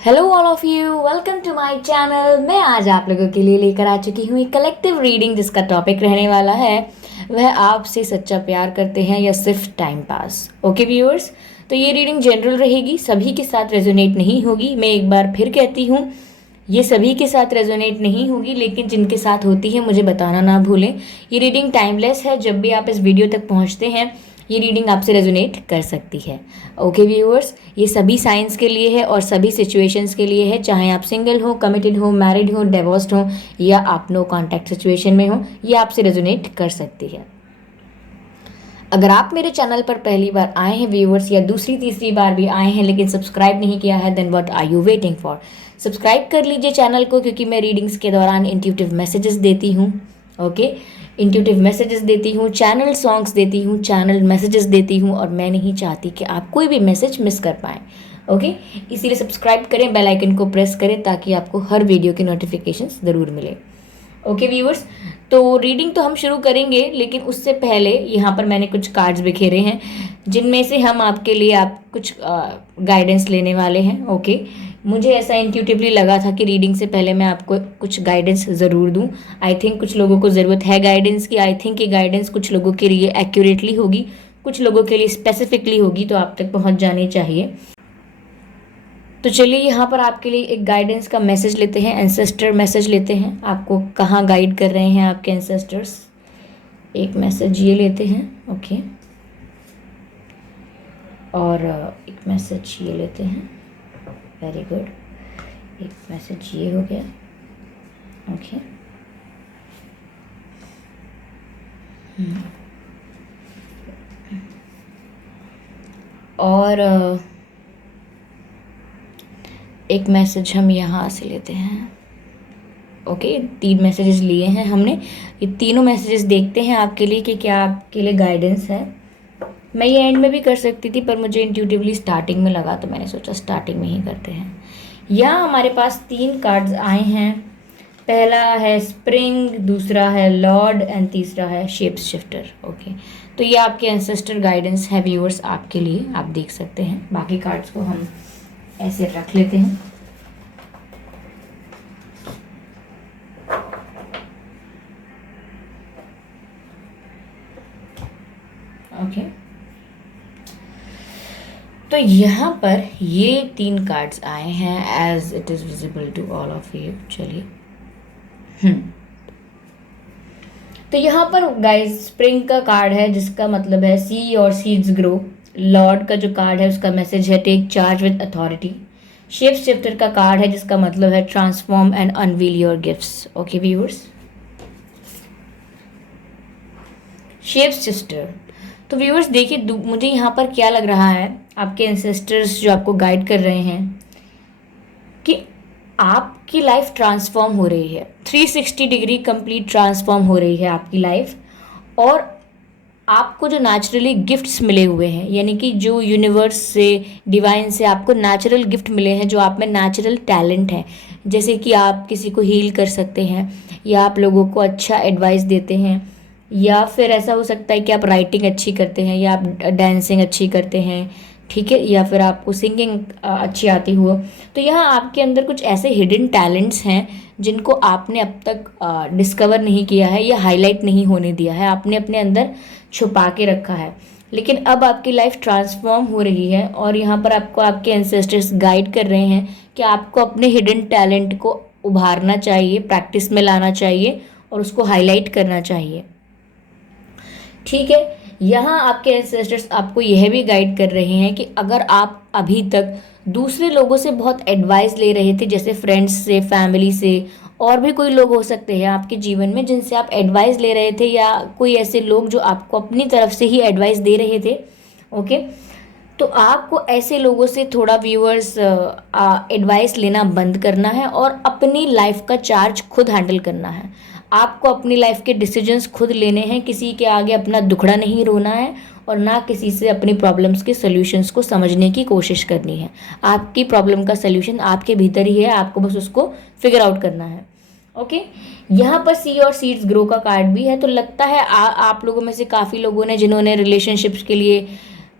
Hello all of you, welcome to my channel. मैं आज आप लोगों के लिए लेकर आ चुकी हूँ एक कलेक्टिव रीडिंग जिसका टॉपिक रहने वाला है वह आपसे सच्चा प्यार करते हैं या सिर्फ टाइम पास। ओके व्यूअर्स, तो ये रीडिंग जनरल रहेगी, सभी के साथ रेजोनेट नहीं होगी। मैं एक बार फिर कहती हूँ, ये सभी के साथ रेजोनेट नहीं होगी, लेकिन जिनके साथ होती है मुझे बताना ना भूलें। ये रीडिंग टाइमलेस है, जब भी आप इस वीडियो तक पहुँचते हैं ये रीडिंग आपसे रेजोनेट कर सकती है। ओके व्यूअर्स, ये सभी साइंस के लिए है और सभी सिचुएशंस के लिए है, चाहे आप सिंगल हो, कमिटेड हो, मैरिड हो, डिवोर्स्ड हो या आप नो कॉन्टैक्ट सिचुएशन में हो, ये आपसे रेजोनेट कर सकती है। अगर आप मेरे चैनल पर पहली बार आए हैं व्यूअर्स, या दूसरी तीसरी बार भी आए हैं लेकिन सब्सक्राइब नहीं किया है, then what are you waiting for. Subscribe कर लीजिए चैनल को, क्योंकि मैं रीडिंग्स के दौरान इंट्यूटिव मैसेजेस देती हूँ। ओके, इंट्यूटिव मैसेजेस देती हूँ, चैनल सॉन्ग्स देती हूँ, चैनल मैसेजेस देती हूँ, और मैं नहीं चाहती कि आप कोई भी मैसेज मिस कर पाएँ। ओके, इसीलिए सब्सक्राइब करें, बेल आइकन को प्रेस करें ताकि आपको हर वीडियो की नोटिफिकेशंस ज़रूर मिले। ओके व्यूअर्स, तो रीडिंग तो हम शुरू करेंगे, लेकिन उससे पहले यहाँ पर मैंने कुछ कार्ड्स बिखेरे हैं जिनमें से हम आपके लिए आप कुछ गाइडेंस लेने वाले हैं। ओके, मुझे ऐसा इंट्यूटिवली लगा था कि रीडिंग से पहले मैं आपको कुछ गाइडेंस ज़रूर दूं। आई थिंक कुछ लोगों को ज़रूरत है गाइडेंस की। आई थिंक ये गाइडेंस कुछ लोगों के लिए एक्यूरेटली होगी, कुछ लोगों के लिए स्पेसिफिकली होगी, तो आप तक पहुँच जानी चाहिए। तो चलिए यहाँ पर आपके लिए एक गाइडेंस का मैसेज लेते हैं, एंसेस्टर मैसेज लेते हैं। आपको कहाँ गाइड कर रहे हैं आपके एंसेस्टर्स, एक मैसेज ये लेते हैं। ओके, और एक मैसेज ये लेते हैं। वेरी गुड, एक मैसेज ये हो गया। ओके, और एक मैसेज हम यहाँ से लेते हैं। ओके, 3 मैसेजेस लिए हैं हमने। ये तीनों मैसेजेस देखते हैं आपके लिए कि क्या आपके लिए गाइडेंस है। मैं ये एंड में भी कर सकती थी, पर मुझे इंट्यूटिवली स्टार्टिंग में लगा, तो मैंने सोचा स्टार्टिंग में ही करते हैं। यहाँ हमारे पास 3 कार्ड्स आए हैं। पहला है स्प्रिंग, दूसरा है लॉर्ड एंड तीसरा है शेप शिफ्टर। ओके, तो ये आपके एंसेस्टर गाइडेंस है व्यूअर्स आपके लिए, आप देख सकते हैं। बाकी कार्ड्स को हम ऐसे रख लेते हैं। ओके, तो यहाँ पर ये 3 कार्ड्स आए हैं as it is visible to all of you. चलिए, तो यहाँ पर गाइस स्प्रिंग का कार्ड है जिसका मतलब है सी और सीड्स ग्रो। लॉर्ड का जो कार्ड है उसका मैसेज है take charge with authority. Shape shifter का कार्ड है जिसका मतलब है transform and unveil your gifts. Okay viewers, shape shifter. तो व्यूअर्स देखिए, मुझे यहाँ पर क्या लग रहा है, आपके एंसेस्टर्स जो आपको गाइड कर रहे हैं कि आपकी लाइफ ट्रांसफॉर्म हो रही है, 360 डिग्री कंप्लीट ट्रांसफॉर्म हो रही है आपकी लाइफ। और आपको जो नेचुरली गिफ्ट्स मिले हुए हैं, यानी कि जो यूनिवर्स से, डिवाइन से आपको नेचुरल गिफ्ट मिले हैं, जो आप में नेचुरल टैलेंट है, जैसे कि आप किसी को हील कर सकते हैं, या आप लोगों को अच्छा एडवाइस देते हैं, या फिर ऐसा हो सकता है कि आप राइटिंग अच्छी करते हैं, या आप डांसिंग अच्छी करते हैं, ठीक है, या फिर आपको सिंगिंग अच्छी आती हो। तो यहाँ आपके अंदर कुछ ऐसे हिडन टैलेंट्स हैं जिनको आपने अब तक डिस्कवर नहीं किया है या हाईलाइट नहीं होने दिया है, आपने अपने अंदर छुपा के रखा है। लेकिन अब आपकी लाइफ ट्रांसफॉर्म हो रही है, और यहाँ पर आपको आपके एंसेस्टर्स गाइड कर रहे हैं कि आपको अपने हिडन टैलेंट को उभारना चाहिए, प्रैक्टिस में लाना चाहिए और उसको हाईलाइट करना चाहिए। ठीक है, यहाँ आपके एंसेस्टर्स आपको यह भी गाइड कर रहे हैं कि अगर आप अभी तक दूसरे लोगों से बहुत एडवाइस ले रहे थे, जैसे फ्रेंड्स से, फैमिली से, और भी कोई लोग हो सकते हैं आपके जीवन में जिनसे आप एडवाइस ले रहे थे, या कोई ऐसे लोग जो आपको अपनी तरफ से ही एडवाइस दे रहे थे। ओके, तो आपको ऐसे लोगों से थोड़ा व्यूअर्स एडवाइस लेना बंद करना है और अपनी लाइफ का चार्ज खुद हैंडल करना है। आपको अपनी लाइफ के डिसीजंस खुद लेने हैं, किसी के आगे अपना दुखड़ा नहीं रोना है, और ना किसी से अपनी प्रॉब्लम्स के सॉल्यूशंस को समझने की कोशिश करनी है। आपकी प्रॉब्लम का सॉल्यूशन आपके भीतर ही है, आपको बस उसको फिगर आउट करना है। ओके, यहाँ पर सी और सीड्स ग्रो का कार्ड भी है। तो लगता है आप लोगों में से काफ़ी लोगों ने, जिन्होंने रिलेशनशिप्स के लिए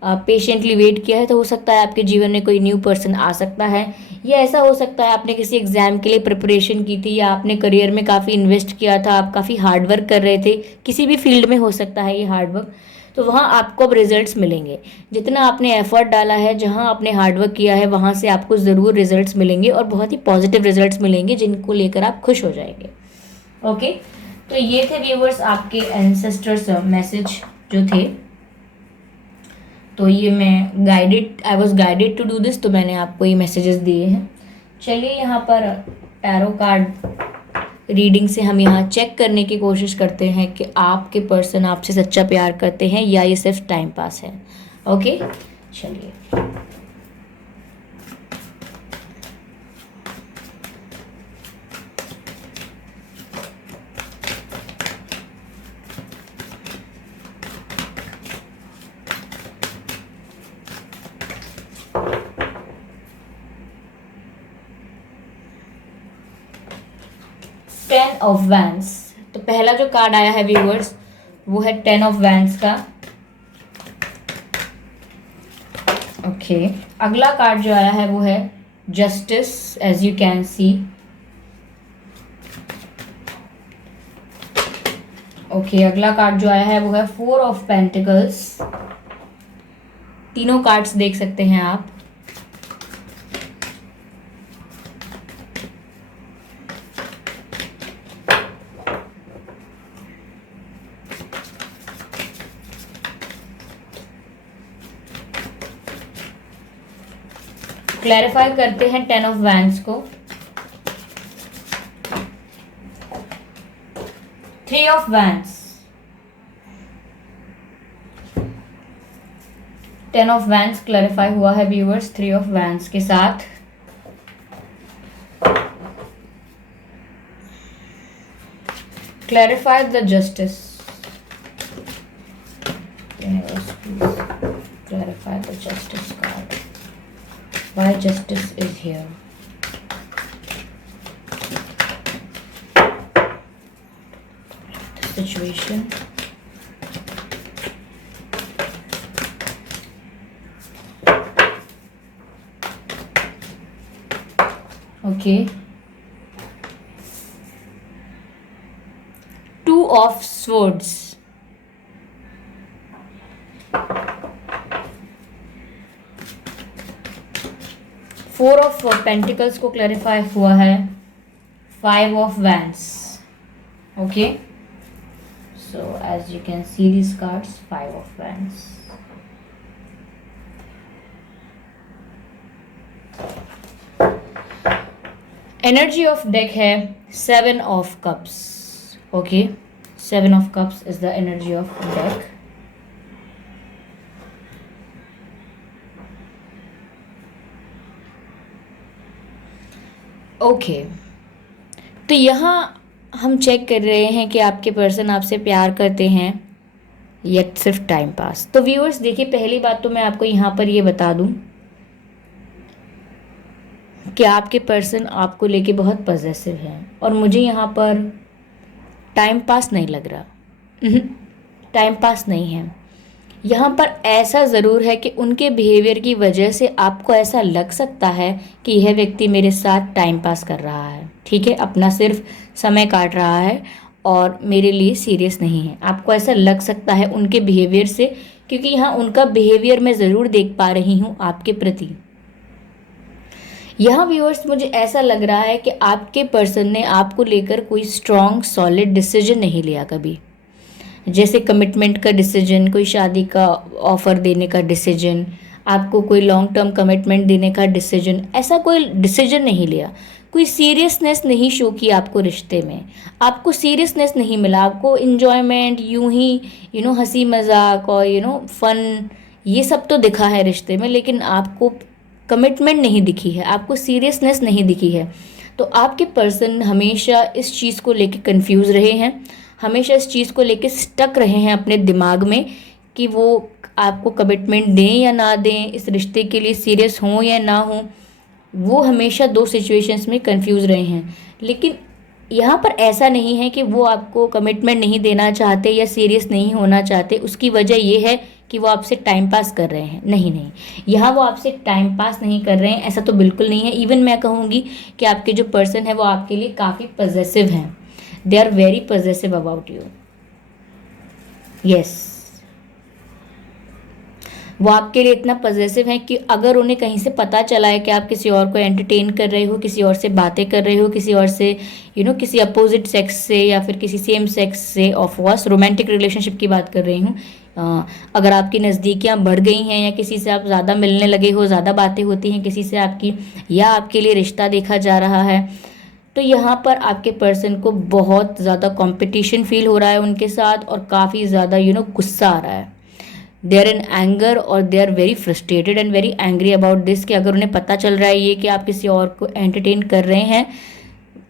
पेशेंटली वेट किया है, तो हो सकता है आपके जीवन में कोई न्यू पर्सन आ सकता है, या ऐसा हो सकता है आपने किसी एग्ज़ाम के लिए प्रिपरेशन की थी, या आपने करियर में काफ़ी इन्वेस्ट किया था, आप काफ़ी हार्ड वर्क कर रहे थे, किसी भी फील्ड में हो सकता है ये हार्ड वर्क, तो वहाँ आपको अब रिजल्ट्स मिलेंगे। जितना आपने एफर्ट डाला है, जहाँ आपने हार्ड वर्क किया है, वहाँ से आपको ज़रूर रिजल्ट्स मिलेंगे, और बहुत ही पॉजिटिव रिजल्ट्स मिलेंगे जिनको लेकर आप खुश हो जाएंगे। ओके, तो ये थे व्यूवर्स आपके एंसेस्टर्स मैसेज जो थे। तो ये मैं I was guided to do this, तो मैंने आपको ये मैसेजेस दिए हैं। चलिए यहाँ पर टैरो कार्ड रीडिंग से हम यहाँ चेक करने की कोशिश करते हैं कि आपके पर्सन आपसे सच्चा प्यार करते हैं या ये सिर्फ टाइम पास है। ओके, चलिए। टेन ऑफ वैंड्स, तो पहला जो कार्ड आया है व्यूअर्स वो है टेन ऑफ वैंड्स का। ओके, अगला कार्ड जो आया है वो है justice, as you can see. Okay, अगला कार्ड जो आया है वो है फोर ऑफ पेंटिकल्स। तीनों कार्ड्स देख सकते हैं आप। क्लैरिफाई करते हैं टेन ऑफ वैंड्स को। Three of wands, ten of wands clarify हुआ है व्यूअर्स थ्री ऑफ वैंड्स के साथ। Clarify the justice, clarify the justice card, why justice is here. The situation. Okay. Two of swords. Four of pentacles को clarify हुआ है five of wands. Okay, so as you can see this cards, five of wands. Energy of deck है seven of cups. Okay, seven of cups is the energy of deck. Okay, तो यहाँ हम check कर रहे हैं कि आपके person आपसे प्यार करते हैं या सिर्फ टाइम पास। तो व्यूअर्स देखिए, पहली बात तो मैं आपको यहाँ पर ये बता दूँ कि आपके पर्सन आपको लेके बहुत पॉजेसिव हैं, और मुझे यहाँ पर टाइम पास नहीं लग रहा। टाइम पास नहीं है यहाँ पर। ऐसा ज़रूर है कि उनके बिहेवियर की वजह से आपको ऐसा लग सकता है कि यह व्यक्ति मेरे साथ टाइम पास कर रहा है, ठीक है, अपना सिर्फ समय काट रहा है और मेरे लिए सीरियस नहीं है। आपको ऐसा लग सकता है उनके बिहेवियर से, क्योंकि यहाँ उनका बिहेवियर मैं ज़रूर देख पा रही हूँ आपके प्रति। यहाँ व्यूअर्स मुझे ऐसा लग रहा है कि आपके पर्सन ने आपको लेकर कोई स्ट्रॉन्ग सॉलिड डिसीजन नहीं लिया कभी, जैसे कमिटमेंट का डिसीजन, कोई शादी का ऑफ़र देने का डिसीजन, आपको कोई लॉन्ग टर्म कमिटमेंट देने का डिसीजन, ऐसा कोई डिसीजन नहीं लिया। कोई सीरियसनेस नहीं शो की आपको रिश्ते में, आपको सीरियसनेस नहीं मिला, आपको इन्जॉयमेंट, यूं ही हंसी मजाक और फन, ये सब तो दिखा है रिश्ते में, लेकिन आपको कमिटमेंट नहीं दिखी है, आपको सीरियसनेस नहीं दिखी है। तो आपके पर्सन हमेशा इस चीज़ को लेके कंफ्यूज रहे हैं, हमेशा इस चीज़ को लेके स्टक रहे हैं अपने दिमाग में कि वो आपको कमिटमेंट दें या ना दें, इस रिश्ते के लिए सीरियस हों या ना हों। वो हमेशा दो सिचुएशंस में कंफ्यूज रहे हैं। लेकिन यहाँ पर ऐसा नहीं है कि वो आपको कमिटमेंट नहीं देना चाहते या सीरियस नहीं होना चाहते। उसकी वजह ये है कि वो आपसे टाइम पास कर रहे हैं, नहीं नहीं, यहाँ वो आपसे टाइम पास नहीं कर रहे हैं, ऐसा तो बिल्कुल नहीं है। इवन मैं कहूँगी कि आपके जो पर्सन है वो आपके लिए काफ़ी पॉजेसिव हैं, they are very possessive about you. Yes, वो आपके लिए इतना पॉजेसिव है कि अगर उन्हें कहीं से पता चला है कि आप किसी और को एंटरटेन कर रहे हो, किसी और से बातें कर रहे हो, किसी और से किसी अपोजिट सेक्स से या फिर किसी सेम सेक्स से, ऑफ कोर्स रोमांटिक रिलेशनशिप की बात कर रही हूँ, अगर आपकी नज़दीकियाँ बढ़ गई हैं या किसी से आप ज़्यादा मिलने लगे हो, ज़्यादा बातें होती हैं किसी से आपकी, या आपके लिए रिश्ता देखा जा रहा है, तो यहाँ पर आपके पर्सन को बहुत ज़्यादा कंपटीशन फील हो रहा है उनके साथ, और काफ़ी ज़्यादा गुस्सा आ रहा है। दे आर इन एंगर और they are very frustrated and very angry about this, कि अगर उन्हें पता चल रहा है ये कि आप किसी और को एंटरटेन कर रहे हैं,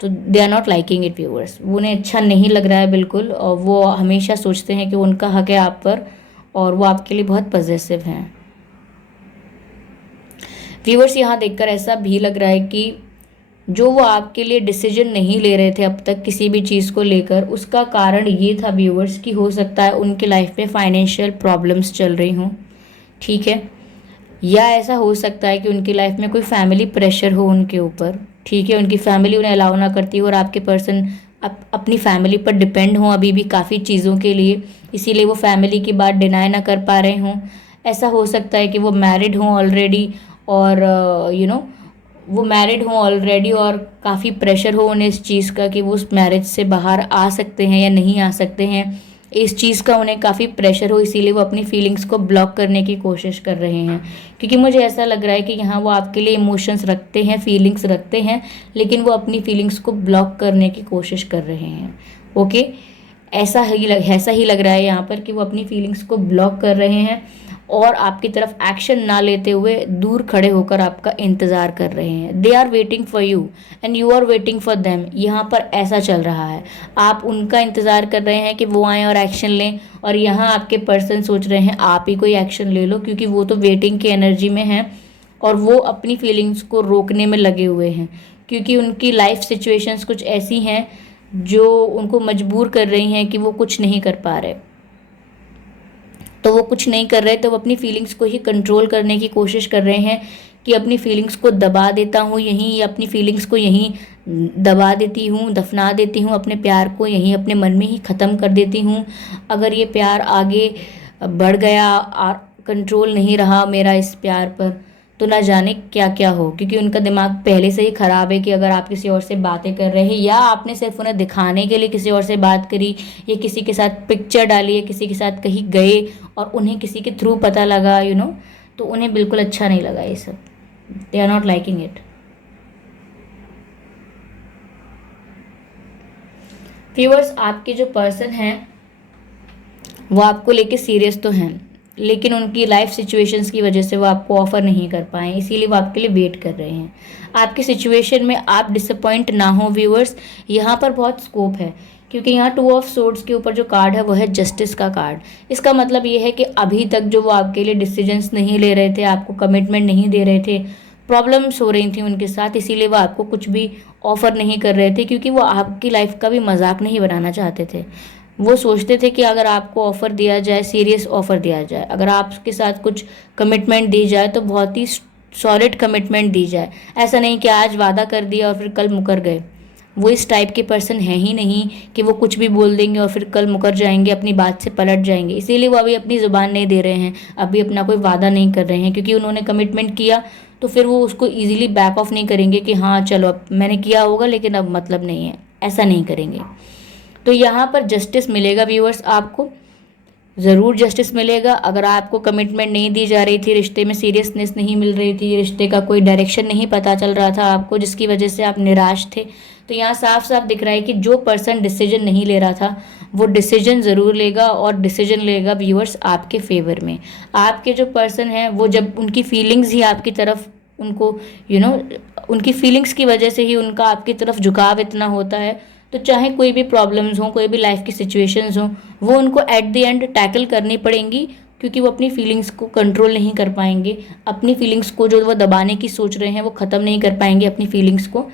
तो they are not liking it viewers, वो उन्हें अच्छा नहीं लग रहा है बिल्कुल, और वो हमेशा सोचते हैं कि उनका हक है आप पर, और वो आपके लिए बहुत पॉजेसिव हैं। व्यूअर्स, यहाँ देखकर ऐसा भी लग रहा है कि जो वो आपके लिए डिसीजन नहीं ले रहे थे अब तक किसी भी चीज़ को लेकर, उसका कारण ये था व्यूअर्स कि हो सकता है उनके लाइफ में फाइनेंशियल प्रॉब्लम्स चल रही हों, ठीक है, या ऐसा हो सकता है कि उनकी लाइफ में कोई फैमिली प्रेशर हो उनके ऊपर, ठीक है, उनकी फैमिली उन्हें अलाउ ना करती हो और आपके पर्सन अपनी फैमिली पर डिपेंड हों अभी भी काफ़ी चीज़ों के लिए, इसीलिए वो फैमिली की बात डिनाई ना कर पा रहे हों। ऐसा हो सकता है कि वो मैरिड हों ऑलरेडी, और वो मैरिड हों ऑलरेडी और काफ़ी प्रेशर हो उन्हें इस चीज़ का कि वो उस मैरिज से बाहर आ सकते हैं या नहीं आ सकते हैं, इस चीज़ का उन्हें काफ़ी प्रेशर हो, इसीलिए वो अपनी फीलिंग्स को ब्लॉक करने की कोशिश कर रहे हैं। क्योंकि मुझे ऐसा लग रहा है कि यहाँ वो आपके लिए इमोशंस रखते हैं, फीलिंग्स रखते हैं, लेकिन वो अपनी फीलिंग्स को ब्लॉक करने की कोशिश कर रहे हैं। ओके, ऐसा ही लग रहा है यहाँ पर कि वो अपनी फीलिंग्स को ब्लॉक कर रहे हैं और आपकी तरफ एक्शन ना लेते हुए दूर खड़े होकर आपका इंतज़ार कर रहे हैं। They are waiting for you and you are waiting for them. यहाँ पर ऐसा चल रहा है, आप उनका इंतज़ार कर रहे हैं कि वो आएँ और एक्शन लें, और यहाँ आपके पर्सन सोच रहे हैं आप ही कोई एक्शन ले लो, क्योंकि वो तो वेटिंग की एनर्जी में हैं और वो अपनी फीलिंग्स को रोकने में लगे हुए हैं, क्योंकि उनकी लाइफ सिचुएशंस कुछ ऐसी हैं जो उनको मजबूर कर रही हैं कि वो कुछ नहीं कर पा रहे। तो वो कुछ नहीं कर रहे, तो वो अपनी फीलिंग्स को ही कंट्रोल करने की कोशिश कर रहे हैं कि अपनी फीलिंग्स को दबा देता हूँ यहीं, या अपनी फीलिंग्स को यहीं दबा देती हूँ, दफना देती हूँ, अपने प्यार को यहीं अपने मन में ही ख़त्म कर देती हूँ। अगर ये प्यार आगे बढ़ गया और कंट्रोल नहीं रहा मेरा इस प्यार पर, तो ना जाने क्या क्या हो, क्योंकि उनका दिमाग पहले से ही ख़राब है कि अगर आप किसी और से बातें कर रहे हैं या आपने सिर्फ उन्हें दिखाने के लिए किसी और से बात करी, या किसी के साथ पिक्चर डाली है, किसी के साथ कहीं गए और उन्हें किसी के थ्रू पता लगा तो उन्हें बिल्कुल अच्छा नहीं लगा ये सब। They are not liking it. Viewers, आपके जो पर्सन हैं वो आपको लेके सीरियस तो हैं, लेकिन उनकी लाइफ सिचुएशंस की वजह से वो आपको ऑफ़र नहीं कर पाए, इसीलिए वो आपके लिए वेट कर रहे हैं। आपकी सिचुएशन में आप डिसअपॉइंट ना हो व्यूअर्स, यहाँ पर बहुत स्कोप है, क्योंकि यहाँ 2 ऑफ सोर्ड्स के ऊपर जो कार्ड है वो है जस्टिस का कार्ड। इसका मतलब ये है कि अभी तक जो वो आपके लिए डिसीजंस नहीं ले रहे थे, आपको कमिटमेंट नहीं दे रहे थे, प्रॉब्लम्स हो रही थी उनके साथ, इसीलिए वो आपको कुछ भी ऑफ़र नहीं कर रहे थे, क्योंकि वो आपकी लाइफ का भी मजाक नहीं बनाना चाहते थे। वो सोचते थे कि अगर आपको ऑफ़र दिया जाए, सीरियस ऑफ़र दिया जाए, अगर आपके साथ कुछ कमिटमेंट दी जाए तो बहुत ही सॉलिड कमिटमेंट दी जाए, ऐसा नहीं कि आज वादा कर दिया और फिर कल मुकर गए। वो इस टाइप के पर्सन है ही नहीं कि वो कुछ भी बोल देंगे और फिर कल मुकर जाएंगे, अपनी बात से पलट जाएंगे, इसीलिए वो अभी अपनी ज़ुबान नहीं दे रहे हैं, अभी अपना कोई वादा नहीं कर रहे हैं, क्योंकि उन्होंने कमिटमेंट किया तो फिर वो उसको ईजिली बैक ऑफ नहीं करेंगे कि हाँ चलो अब मैंने किया होगा लेकिन अब मतलब नहीं है, ऐसा नहीं करेंगे। तो यहाँ पर जस्टिस मिलेगा व्यूअर्स, आपको ज़रूर जस्टिस मिलेगा। अगर आपको कमिटमेंट नहीं दी जा रही थी, रिश्ते में सीरियसनेस नहीं मिल रही थी, रिश्ते का कोई डायरेक्शन नहीं पता चल रहा था आपको, जिसकी वजह से आप निराश थे, तो यहाँ साफ साफ दिख रहा है कि जो पर्सन डिसीजन नहीं ले रहा था वो डिसीजन ज़रूर लेगा, और डिसीजन लेगा व्यूअर्स आपके फेवर में। आपके जो पर्सन हैं वो जब उनकी फीलिंग्स ही आपकी तरफ उनको उनकी फीलिंग्स की वजह से ही उनका आपकी तरफ झुकाव इतना होता है, तो चाहे कोई भी प्रॉब्लम्स हों, कोई भी लाइफ की सिचुएशंस हों, वो उनको एट द एंड टैकल करनी पड़ेंगी, क्योंकि वो अपनी फीलिंग्स को कंट्रोल नहीं कर पाएंगे। अपनी फीलिंग्स को जो वो दबाने की सोच रहे हैं वो ख़त्म नहीं कर पाएंगे अपनी फीलिंग्स को।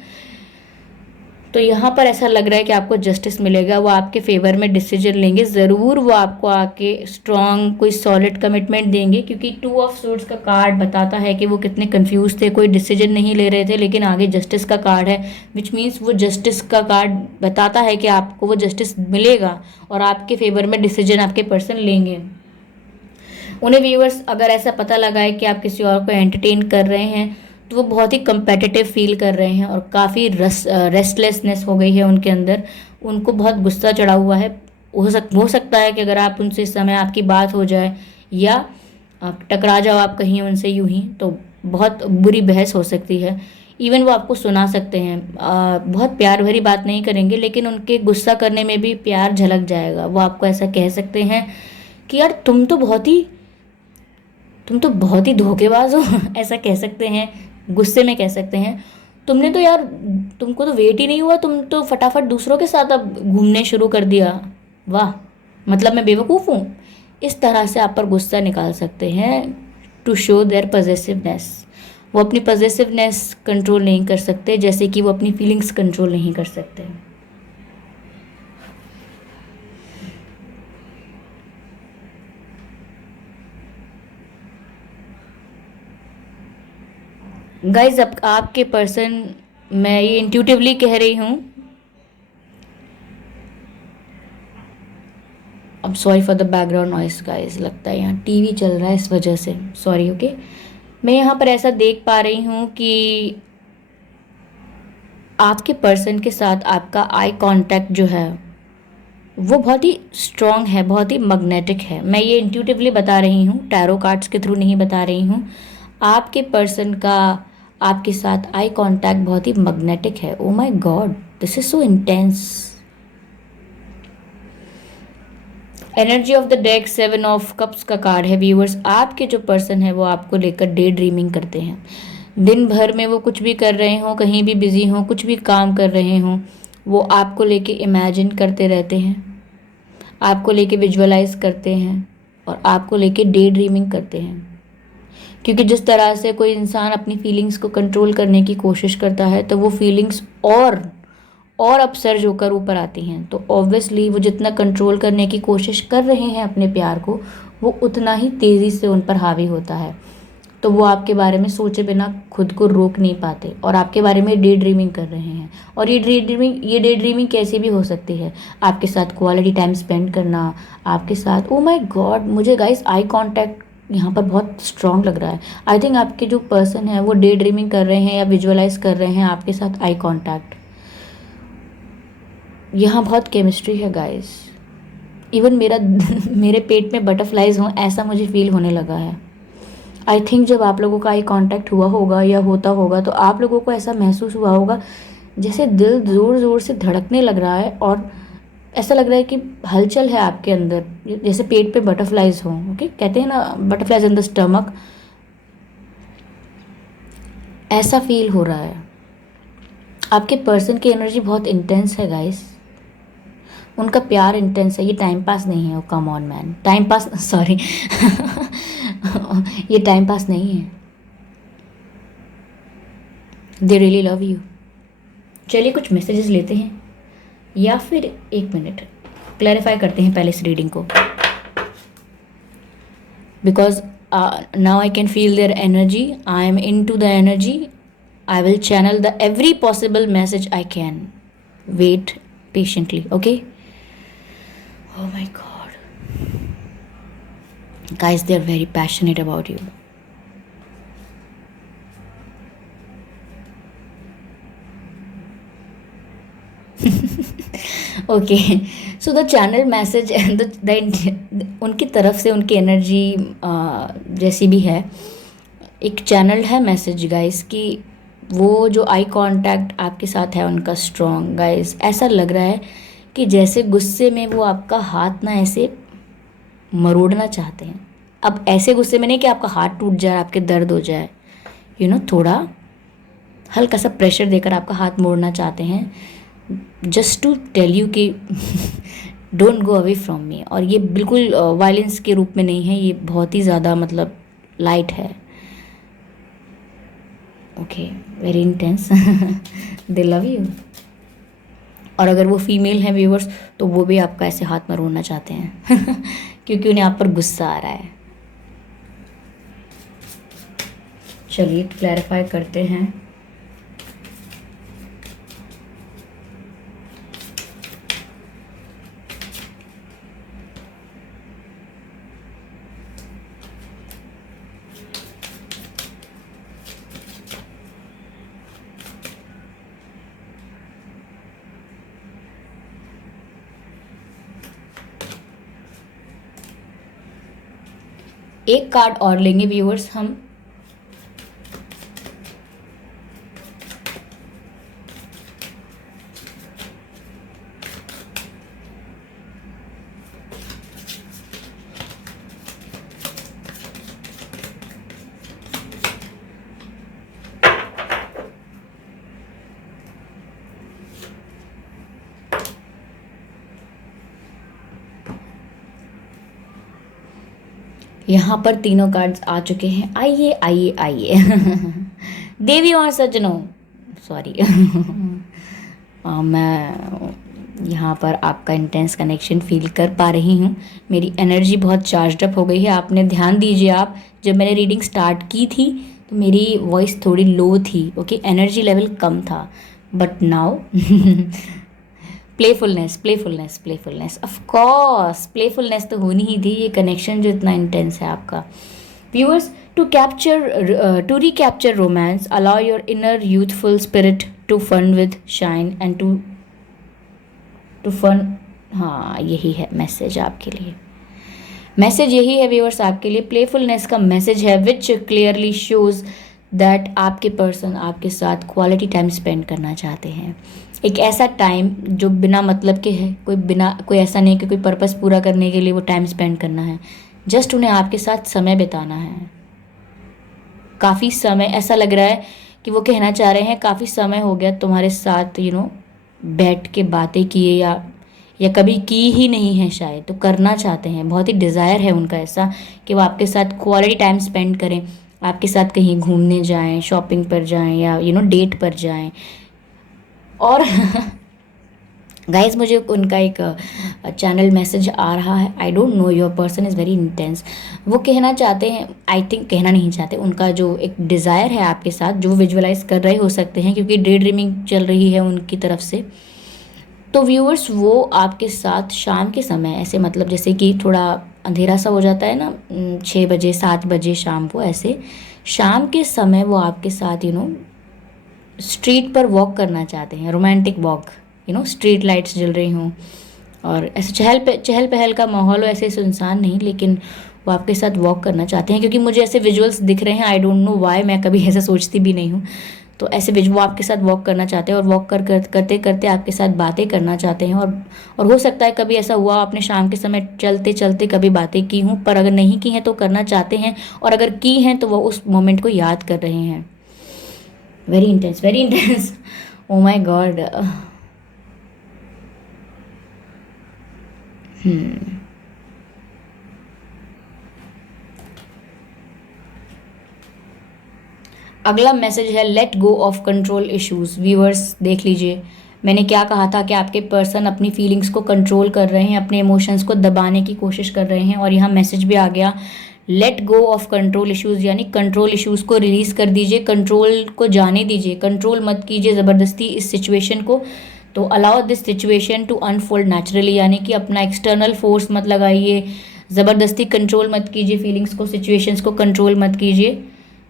तो यहाँ पर ऐसा लग रहा है कि आपको जस्टिस मिलेगा, वो आपके फेवर में डिसीजन लेंगे ज़रूर, वो आपको आके स्ट्रॉन्ग कोई सॉलिड कमिटमेंट देंगे, क्योंकि 2 ऑफ सोर्ड्स का कार्ड बताता है कि वो कितने कंफ्यूज थे, कोई डिसीजन नहीं ले रहे थे, लेकिन आगे जस्टिस का कार्ड है, विच मीन्स वो जस्टिस का कार्ड बताता है कि आपको वो जस्टिस मिलेगा और आपके फेवर में डिसीजन आपके पर्सन लेंगे। उन्हें व्यूअर्स अगर ऐसा पता लगा है कि आप किसी और को एंटरटेन कर रहे हैं, तो वो बहुत ही कंपेटिटिव फील कर रहे हैं और काफ़ी रेस्टलेसनेस हो गई है उनके अंदर, उनको बहुत गुस्सा चढ़ा हुआ है। हो सकता है कि अगर आप उनसे इस समय आपकी बात हो जाए या टकरा जाओ आप कहीं उनसे यूं ही, तो बहुत बुरी बहस हो सकती है। इवन वो आपको सुना सकते हैं, बहुत प्यार भरी बात नहीं करेंगे, लेकिन उनके गुस्सा करने में भी प्यार झलक जाएगा। वो आपको ऐसा कह सकते हैं कि यार तुम तो बहुत ही धोखेबाज हो ऐसा कह सकते हैं, गुस्से में कह सकते हैं। तुमने तो यार, तुमको तो वेट ही नहीं हुआ, तुम तो फटाफट दूसरों के साथ अब घूमने शुरू कर दिया, वाह, मतलब मैं बेवकूफ़ हूँ। इस तरह से आप पर गुस्सा निकाल सकते हैं टू शो देयर पजेसिवनेस। वो अपनी पजेसिवनेस कंट्रोल नहीं कर सकते, जैसे कि वो अपनी फीलिंग्स कंट्रोल नहीं कर सकते। गाइज, अब आपके पर्सन, मैं ये इंट्यूटिवली कह रही हूँ, अब sorry for the background noise guys, लगता है यहाँ टीवी चल रहा है इस वजह से, सॉरी। ओके, मैं यहाँ पर ऐसा देख पा रही हूँ कि आपके पर्सन के साथ आपका आई कांटेक्ट जो है वो बहुत ही स्ट्रॉन्ग है, बहुत ही मैग्नेटिक है। मैं ये इंट्यूटिवली बता रही हूँ, टैरो कार्ड्स के थ्रू नहीं बता रही हूँ। आपके पर्सन का आपके साथ आई कांटेक्ट बहुत ही मैग्नेटिक है। Oh my God, this is so intense. Energy of the deck 7 of cups का कार्ड है व्यूअर्स। आपके जो पर्सन है वो आपको लेकर डे ड्रीमिंग करते हैं। दिन भर में वो कुछ भी कर रहे हों, कहीं भी बिजी हों, कुछ भी काम कर रहे हों, वो आपको लेके इमेजिन करते रहते हैं, आपको लेके विजुअलाइज करते हैं और आपको लेके डे ड्रीमिंग करते हैं। क्योंकि जिस तरह से कोई इंसान अपनी फीलिंग्स को कंट्रोल करने की कोशिश करता है, तो वो फीलिंग्स और अपसर्ज होकर ऊपर आती हैं। तो ऑब्वियसली वो जितना कंट्रोल करने की कोशिश कर रहे हैं अपने प्यार को, वो उतना ही तेज़ी से उन पर हावी होता है। तो वो आपके बारे में सोचे बिना खुद को रोक नहीं पाते और आपके बारे में डे ड्रीमिंग कर रहे हैं। और ये डे ड्रीमिंग कैसी भी हो सकती है, आपके साथ क्वालिटी टाइम स्पेंड करना, आपके साथ, ओ माय गॉड, मुझे गाइस आई कांटेक्ट यहाँ पर बहुत स्ट्रांग लग रहा है। आई थिंक आपके जो पर्सन है वो डे ड्रीमिंग कर रहे हैं या विजुअलाइज कर रहे हैं आपके साथ आई कॉन्टैक्ट। यहाँ बहुत केमिस्ट्री है गाइस। इवन मेरा मेरे पेट में बटरफ्लाइज हों ऐसा मुझे फील होने लगा है। आई थिंक जब आप लोगों का आई कांटेक्ट हुआ होगा या होता होगा, तो आप लोगों को ऐसा महसूस हुआ होगा जैसे दिल ज़ोर ज़ोर से धड़कने लग रहा है और ऐसा लग रहा है कि हलचल है आपके अंदर, जैसे पेट पे बटरफ्लाइज हों। ओके, कहते हैं ना बटरफ्लाइज इन द स्टमक, ऐसा फील हो रहा है। आपके पर्सन की एनर्जी बहुत इंटेंस है गाइस, उनका प्यार इंटेंस है, ये टाइम पास नहीं है। Come on man, time pass, sorry ये टाइम पास नहीं है, दे रियली लव यू। चलिए कुछ मैसेजेस लेते हैं, या फिर एक मिनट क्लैरिफाई करते हैं पहले इस रीडिंग को, because now I can feel their energy, I am into the energy, I will channel the every possible message I can. Wait patiently, okay. Oh my God. Guys, they're very passionate about you. Okay, so the channel message, उनकी तरफ से उनकी energy जैसी भी है, एक channel है message guys कि वो जो आई कांटेक्ट आपके साथ है उनका स्ट्रॉन्ग। गाइस, ऐसा लग रहा है कि जैसे गुस्से में वो आपका हाथ ना ऐसे मरोड़ना चाहते हैं। अब ऐसे गुस्से में नहीं कि आपका हाथ टूट जाए, आपके दर्द हो जाए, थोड़ा हल्का सा प्रेशर देकर आपका हाथ मोड़ना चाहते हैं, जस्ट टू टेल यू कि don't go away from me. और ये बिल्कुल वायलेंस के रूप में नहीं है, ये बहुत ही ज़्यादा मतलब लाइट है। Okay, very intense, they love you. और अगर वो फीमेल हैं व्यूवर्स, तो वो भी आपका ऐसे हाथ मरोड़ना चाहते हैं क्योंकि उन्हें आप पर गुस्सा आ रहा है। चलिए क्लैरिफाई करते हैं। एक कार्ड और लेंगे व्यूअर्स हम। यहाँ पर तीनों कार्ड्स आ चुके हैं। आइए आइए आइए देवी और सज्जनों, सॉरी मैं यहाँ पर आपका इंटेंस कनेक्शन फील कर पा रही हूँ। मेरी एनर्जी बहुत चार्ज अप हो गई है। आपने ध्यान दीजिए, आप जब मैंने रीडिंग स्टार्ट की थी तो मेरी वॉइस थोड़ी लो थी, ओके, एनर्जी लेवल कम था, but now playfulness playfulness playfulness, of course playfulness तो होनी ही थी, ये कनेक्शन जो इतना इंटेंस है आपका। Viewers, to recapture romance, allow your inner youthful spirit to fun with shine and to fun। हाँ, यही है मैसेज आपके लिए। मैसेज यही है व्यूअर्स आपके लिए, प्लेफुलनेस का मैसेज है, विच क्लियरली शोज दैट आपके पर्सन आपके साथ क्वालिटी टाइम स्पेंड करना चाहते हैं। एक ऐसा टाइम जो बिना मतलब के है, कोई ऐसा नहीं कि कोई पर्पस पूरा करने के लिए वो टाइम स्पेंड करना है, जस्ट उन्हें आपके साथ समय बिताना है। काफ़ी समय, ऐसा लग रहा है कि वो कहना चाह रहे हैं काफ़ी समय हो गया तुम्हारे साथ बैठ के बातें किए, या कभी की ही नहीं है शायद, तो करना चाहते हैं। बहुत ही डिज़ायर है उनका ऐसा कि वो आपके साथ क्वालिटी टाइम स्पेंड करें, आपके साथ कहीं घूमने जाएं, शॉपिंग पर जाएं, या डेट पर जाएं। और गाइज मुझे उनका एक चैनल मैसेज आ रहा है, I don't know, your person is very intense. वो कहना चाहते हैं, आई थिंक कहना नहीं चाहते, उनका जो एक डिज़ायर है आपके साथ, जो विजुअलाइज कर रहे हो सकते हैं क्योंकि डे ड्रीमिंग चल रही है उनकी तरफ से। तो व्यूअर्स, वो आपके साथ शाम के समय, ऐसे मतलब जैसे कि थोड़ा अंधेरा सा हो जाता है ना, 6 बजे 7 बजे शाम को, ऐसे शाम के समय वो आपके साथ स्ट्रीट पर वॉक करना चाहते हैं, रोमांटिक वॉक, स्ट्रीट लाइट्स जल रही हों और ऐसे चहल पहल का माहौल हो, ऐसे सुनसान नहीं, लेकिन वो आपके साथ वॉक करना चाहते हैं। क्योंकि मुझे ऐसे विजुअल्स दिख रहे हैं, आई डोंट नो व्हाई, मैं कभी ऐसा सोचती भी नहीं हूँ। तो ऐसे वो आपके साथ वॉक करना चाहते हैं और वॉक करते करते आपके साथ बातें करना चाहते हैं। और हो सकता है कभी ऐसा हुआ आपने शाम के समय चलते चलते कभी बातें की हों, पर अगर नहीं की हैं तो करना चाहते हैं, और अगर की हैं तो वो उस मोमेंट को याद कर रहे हैं। Very intense, very intense, O my God. अगला मैसेज है, let go of control issues. Viewers देख लीजिए, मैंने क्या कहा था कि आपके पर्सन अपनी फीलिंग्स को कंट्रोल कर रहे हैं, अपने इमोशंस को दबाने की कोशिश कर रहे हैं, और यहाँ मैसेज भी आ गया, let go of control issues, यानी कंट्रोल इश्यूज को रिलीज कर दीजिए, कंट्रोल को जाने दीजिए, कंट्रोल मत कीजिए ज़बरदस्ती इस सिचुएशन को। तो allow this situation to unfold naturally, यानी कि अपना एक्सटर्नल फोर्स मत लगाइए, ज़बरदस्ती कंट्रोल मत कीजिए फीलिंग्स को, सिचुएशंस को कंट्रोल मत कीजिए,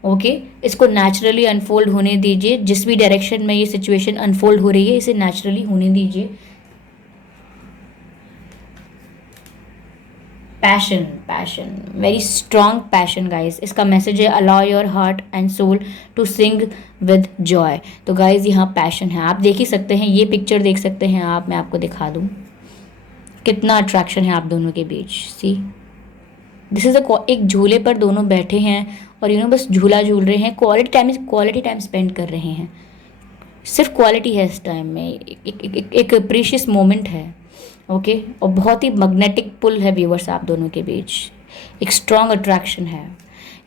ओके। इसको नेचुरली अनफोल्ड होने दीजिए, जिस भी डायरेक्शन में ये सिचुएशन अनफोल्ड हो रही है इसे नेचुरली होने दीजिए। Passion, passion, very strong passion guys, इसका मैसेज है, allow your heart and soul to sing with joy. तो गाइज यहाँ पैशन है, आप देख ही सकते हैं, ये पिक्चर देख सकते हैं आप, मैं आपको दिखा दूँ कितना अट्रैक्शन है आप दोनों के बीच। सी, दिस इज़ एक झूले पर दोनों बैठे हैं और बस झूला झूल रहे हैं, क्वालिटी टाइम स्पेंड कर रहे हैं, सिर्फ क्वालिटी है इस टाइम में, एक प्रीशियस मोमेंट है, ओके। और बहुत ही मैग्नेटिक पुल है व्यूवर्स आप दोनों के बीच, एक स्ट्रॉन्ग अट्रैक्शन है।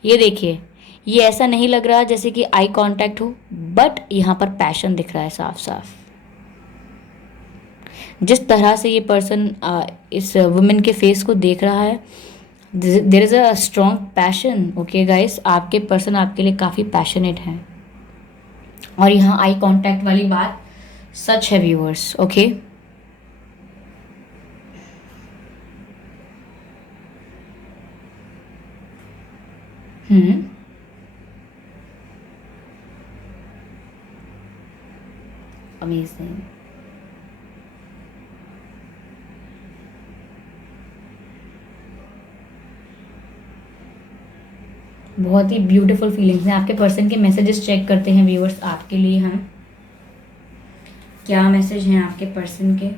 ये देखिए, ये ऐसा नहीं लग रहा जैसे कि आई कांटेक्ट हो, बट यहाँ पर पैशन दिख रहा है साफ साफ। जिस तरह से ये पर्सन इस वुमेन के फेस को देख रहा है, there is a strong passion. Okay guys, आपके पर्सन आपके लिए काफ़ी पैशनेट हैं। और यहाँ आई कांटेक्ट वाली बात सच है व्यूअर्स। ओके, हम्म, अमेजिंग। बहुत ही ब्यूटीफुल फीलिंग्स हैं। आपके पर्सन के मैसेजेस चेक करते हैं व्यूअर्स आपके लिए हम, क्या मैसेज हैं आपके पर्सन के।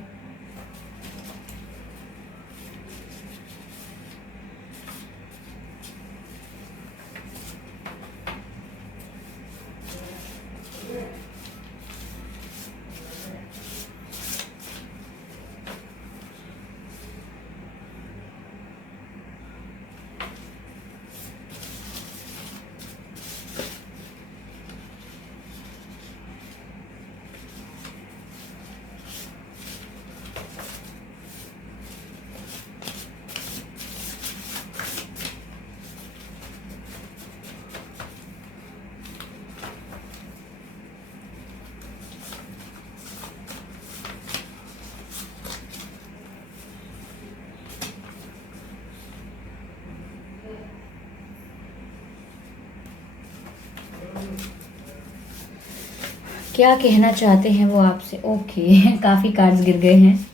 क्या कहना चाहते हैं वो आपसे। ओके काफ़ी कार्ड्स गिर गए हैं।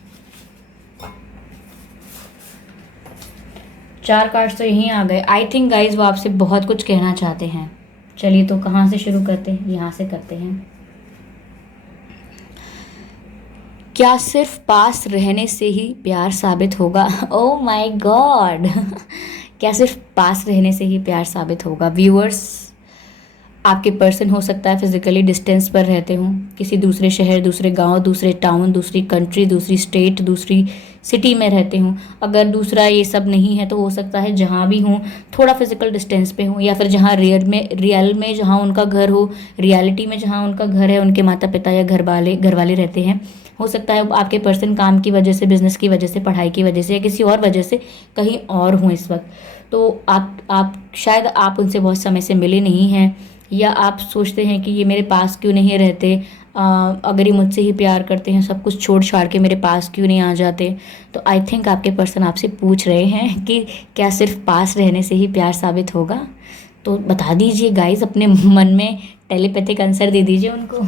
4 कार्ड्स तो यहीं आ गए। आई थिंक गाइज वो आपसे बहुत कुछ कहना चाहते हैं। चलिए तो कहाँ से शुरू करते हैं, यहाँ से करते हैं। क्या सिर्फ पास रहने से ही प्यार साबित होगा? ओह माय गॉड क्या सिर्फ पास रहने से ही प्यार साबित होगा? व्यूअर्स, आपके पर्सन हो सकता है फिजिकली डिस्टेंस पर रहते हों, किसी दूसरे शहर, दूसरे गांव, दूसरे टाउन, दूसरी कंट्री, दूसरी स्टेट, दूसरी सिटी में रहते हों। अगर दूसरा ये सब नहीं है तो हो सकता है जहाँ भी हों थोड़ा फिजिकल डिस्टेंस पे हों, या फिर जहाँ रियल में जहाँ उनका घर हो, रियलिटी में जहाँ उनका घर है, उनके माता पिता या घर वाले रहते हैं। हो सकता है आपके पर्सन काम की वजह से, बिजनेस की वजह से, पढ़ाई की वजह से या किसी और वजह से कहीं और हों इस वक्त। तो आप शायद आप उनसे बहुत समय से मिले नहीं हैं, या आप सोचते हैं कि ये मेरे पास क्यों नहीं रहते, अगर ये मुझसे ही प्यार करते हैं सब कुछ छोड़ छाड़ के मेरे पास क्यों नहीं आ जाते। तो आई थिंक आपके पर्सन आपसे पूछ रहे हैं कि क्या सिर्फ पास रहने से ही प्यार साबित होगा? तो बता दीजिए गाइस, अपने मन में टेलीपैथिक आंसर दे दीजिए उनको।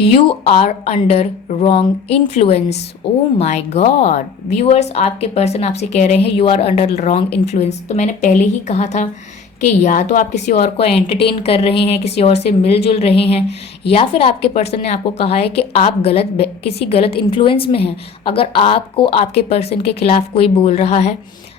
You are under wrong influence. Oh my God viewers, आपके पर्सन आपसे कह रहे हैं you are under wrong influence. तो मैंने पहले ही कहा था कि या तो आप किसी और को एंटरटेन कर रहे हैं, किसी और से मिलजुल रहे हैं, या फिर आपके पर्सन ने आपको कहा है कि आप किसी गलत इन्फ्लुएंस में हैं। अगर आपको आपके पर्सन के खिलाफ कोई बोल रहा है,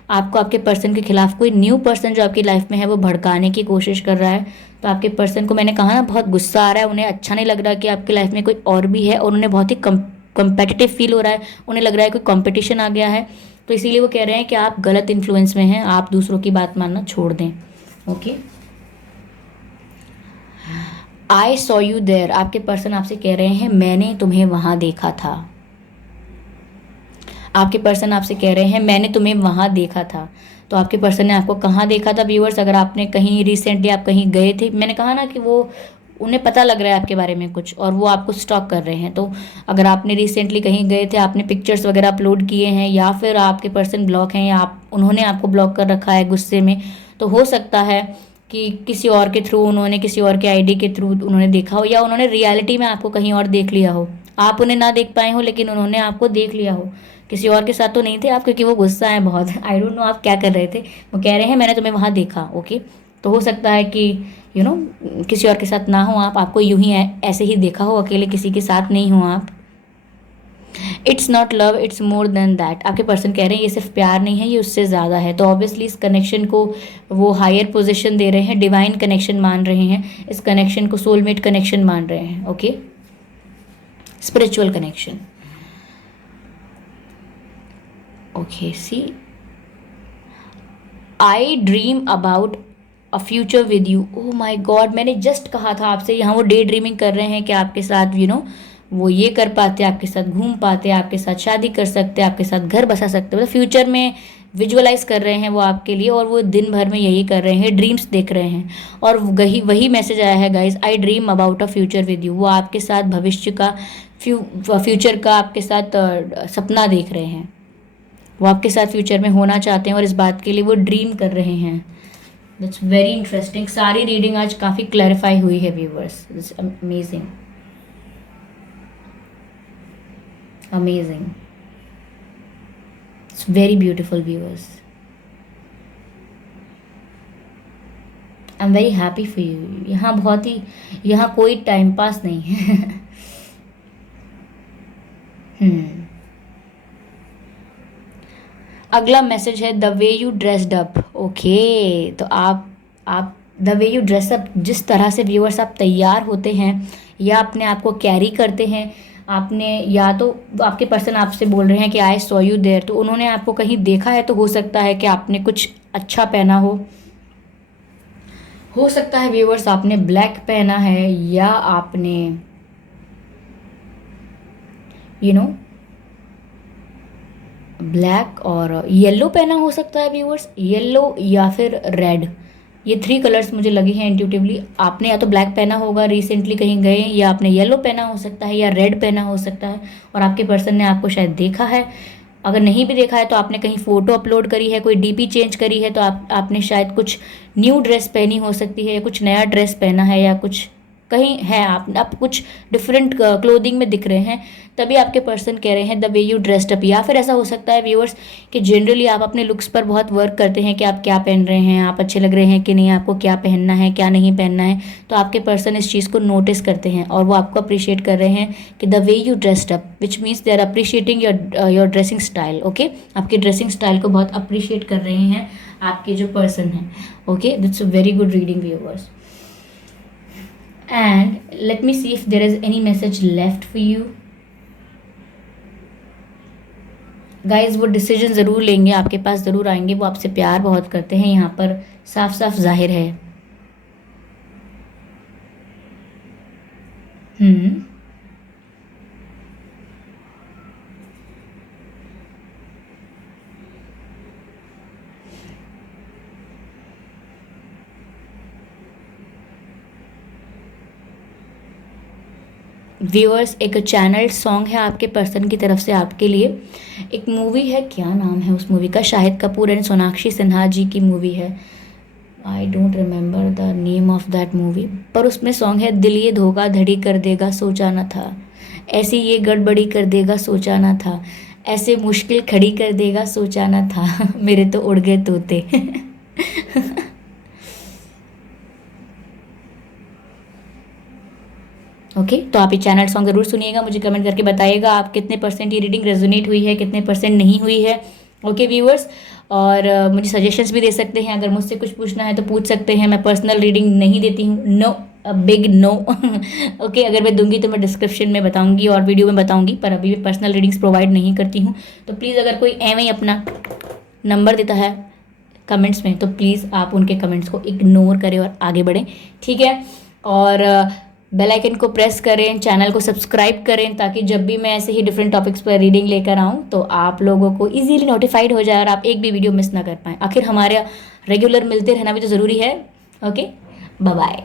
आपको आपके पर्सन के खिलाफ कोई न्यू पर्सन जो आपकी लाइफ में है वो भड़काने की कोशिश कर रहा है, तो आपके पर्सन को मैंने कहा ना बहुत गुस्सा आ रहा है, उन्हें अच्छा नहीं लग रहा कि आपकी लाइफ में कोई और भी है, और उन्हें बहुत ही कंपेटिटिव फील हो रहा है, उन्हें लग रहा है कोई कंपटीशन आ गया है। तो इसीलिए वो कह रहे हैं कि आप गलत इन्फ्लुएंस में हैं, आप दूसरों की बात मानना छोड़ दें। Okay, I saw you there. आपके पर्सन आपसे कह रहे हैं मैंने तुम्हें वहां देखा था। आपके पर्सन आपसे कह रहे हैं मैंने तुम्हें वहां देखा था। तो आपके पर्सन ने आपको कहाँ देखा था व्यूअर्स? अगर आपने कहीं रिसेंटली आप कहीं गए थे, मैंने कहा ना कि वो उन्हें पता लग रहा है आपके बारे में कुछ, और वो आपको स्टॉक कर रहे हैं। तो अगर आपने रिसेंटली कहीं गए थे, आपने पिक्चर्स वगैरह अपलोड किए हैं, या फिर आपके पर्सन ब्लॉक हैं, या उन्होंने आपको ब्लॉक कर रखा है गुस्से में, तो हो सकता है कि किसी और के थ्रू उन्होंने, किसी और के आईडी के थ्रू उन्होंने देखा हो, या उन्होंने रियलिटी में आपको कहीं और देख लिया हो। आप उन्हें ना देख पाए हो लेकिन उन्होंने आपको देख लिया हो। किसी और के साथ तो नहीं थे आप, क्योंकि वो गुस्सा है बहुत। आई डोंट नो आप क्या कर रहे थे। वो कह रहे हैं मैंने तुम्हें वहाँ देखा। ओके, तो हो सकता है कि किसी और के साथ ना हो आप, आपको यूं ही ऐसे ही देखा हो, अकेले किसी के साथ नहीं हो आप। It's not love, it's more than that. आपके पर्सन कह रहे हैं ये सिर्फ प्यार नहीं है, ये उससे ज़्यादा है। तो ऑब्वियसली इस कनेक्शन को वो हायर पोजिशन दे रहे हैं, डिवाइन कनेक्शन मान रहे हैं, इस कनेक्शन को सोलमेट कनेक्शन मान रहे हैं। Okay, spiritual connection. Okay, see I dream about a future with you. Oh my God, मैंने जस्ट कहा था आपसे, यहाँ वो डे ड्रीमिंग कर रहे हैं कि आपके साथ वो ये कर पाते, आपके साथ घूम पाते, आपके साथ शादी कर सकते, आपके साथ घर बसा सकते, मतलब फ्यूचर में विजुअलाइज कर रहे हैं वो आपके लिए, और वो दिन भर में यही कर रहे हैं, ड्रीम्स देख रहे हैं। और वही वही मैसेज आया है guys, I dream about a future with you. वो आपके साथ भविष्य का फ्यूचर का आपके साथ सपना देख रहे हैं। वो आपके साथ फ्यूचर में होना चाहते हैं और इस बात के लिए वो ड्रीम कर रहे हैं। That's very interesting. सारी रीडिंग आज काफ़ी क्लैरिफाई हुई है viewers. It's amazing, amazing, it's very beautiful viewers. I am very happy for you. यहाँ बहुत ही, यहाँ कोई टाइम पास नहीं है। अगला मैसेज है the way you dressed up. Okay, तो आप the way you dress up, जिस तरह से व्यूअर्स आप तैयार होते हैं या अपने आप को कैरी करते हैं, आपने या तो आपके पर्सन आपसे बोल रहे हैं कि आई सॉ यू देयर, तो उन्होंने आपको कहीं देखा है, तो हो सकता है कि आपने कुछ अच्छा पहना हो सकता है व्यूअर्स आपने ब्लैक पहना है, या आपने यू नो ब्लैक और येलो पहना हो सकता है व्यूअर्स, येलो या फिर रेड। ये 3 कलर्स मुझे लगे हैं इंट्यूटिवली। आपने या तो ब्लैक पहना होगा रिसेंटली कहीं गए, या आपने येलो पहना हो सकता है, या रेड पहना हो सकता है, और आपके पर्सन ने आपको शायद देखा है। अगर नहीं भी देखा है तो आपने कहीं फ़ोटो अपलोड करी है, कोई डीपी चेंज करी है, तो आपने शायद कुछ न्यू ड्रेस पहनी हो सकती है, या कुछ नया ड्रेस पहना है, या कुछ कहीं है, आप कुछ डिफरेंट क्लोथिंग में दिख रहे हैं, तभी आपके पर्सन कह रहे हैं the way you dressed up. या फिर ऐसा हो सकता है व्यूअर्स कि जनरली आप अपने लुक्स पर बहुत वर्क करते हैं कि आप क्या पहन रहे हैं, आप अच्छे लग रहे हैं कि नहीं, आपको क्या पहनना है क्या नहीं पहनना है, तो आपके पर्सन इस चीज़ को नोटिस करते हैं और वो आपको अप्रिशिएट कर रहे हैं कि the way you dressed up, which means they are appreciating your dressing style. Okay, आपकी ड्रेसिंग स्टाइल को बहुत अप्रिशिएट कर रहे हैं आपके जो पर्सन हैं। Okay, that's a very good reading viewers. And let me see if there is any message left for you guys। वो डिसीजन ज़रूर लेंगे, आपके पास ज़रूर आएंगे, वो आपसे प्यार बहुत करते हैं, यहाँ पर साफ साफ जाहिर है। व्यूअर्स, एक चैनल सॉन्ग है आपके पर्सन की तरफ से आपके लिए। एक मूवी है, क्या नाम है उस मूवी का, शाहिद कपूर एंड सोनाक्षी सिन्हा जी की मूवी है। I don't remember the name of that movie, पर उसमें सॉन्ग है दिल ये धोखा धड़ी कर देगा सोचा न था, ऐसी ये गड़बड़ी कर देगा सोचा न था, ऐसे मुश्किल खड़ी कर देगा सोचा न था, मेरे तो उड़ गए तोते। ओके, तो आप ये चैनल सॉन्ग ज़रूर सुनिएगा, मुझे कमेंट करके बताइएगा आप कितने परसेंट ये रीडिंग रेजोनेट हुई है, कितने परसेंट नहीं हुई है। ओके व्यूअर्स, और मुझे सजेशंस भी दे सकते हैं, अगर मुझसे कुछ पूछना है तो पूछ सकते हैं। मैं पर्सनल रीडिंग नहीं देती हूँ, no, a big no. Okay, अगर मैं दूंगी तो मैं डिस्क्रिप्शन में बताऊंगी और वीडियो में बताऊंगी, पर अभी मैं पर्सनल रीडिंग्स प्रोवाइड नहीं करती हूँ। तो प्लीज़ अगर कोई एवं ही अपना नंबर देता है कमेंट्स में, तो प्लीज़ आप उनके कमेंट्स को इग्नोर करें और आगे बढ़ें, ठीक है। और बेल आइकन को प्रेस करें, चैनल को सब्सक्राइब करें, ताकि जब भी मैं ऐसे ही डिफरेंट टॉपिक्स पर रीडिंग लेकर आऊँ तो आप लोगों को इजीली नोटिफाइड हो जाए और आप एक भी वीडियो मिस ना कर पाएँ। आखिर हमारे रेगुलर मिलते रहना भी तो ज़रूरी है। Okay, bye bye.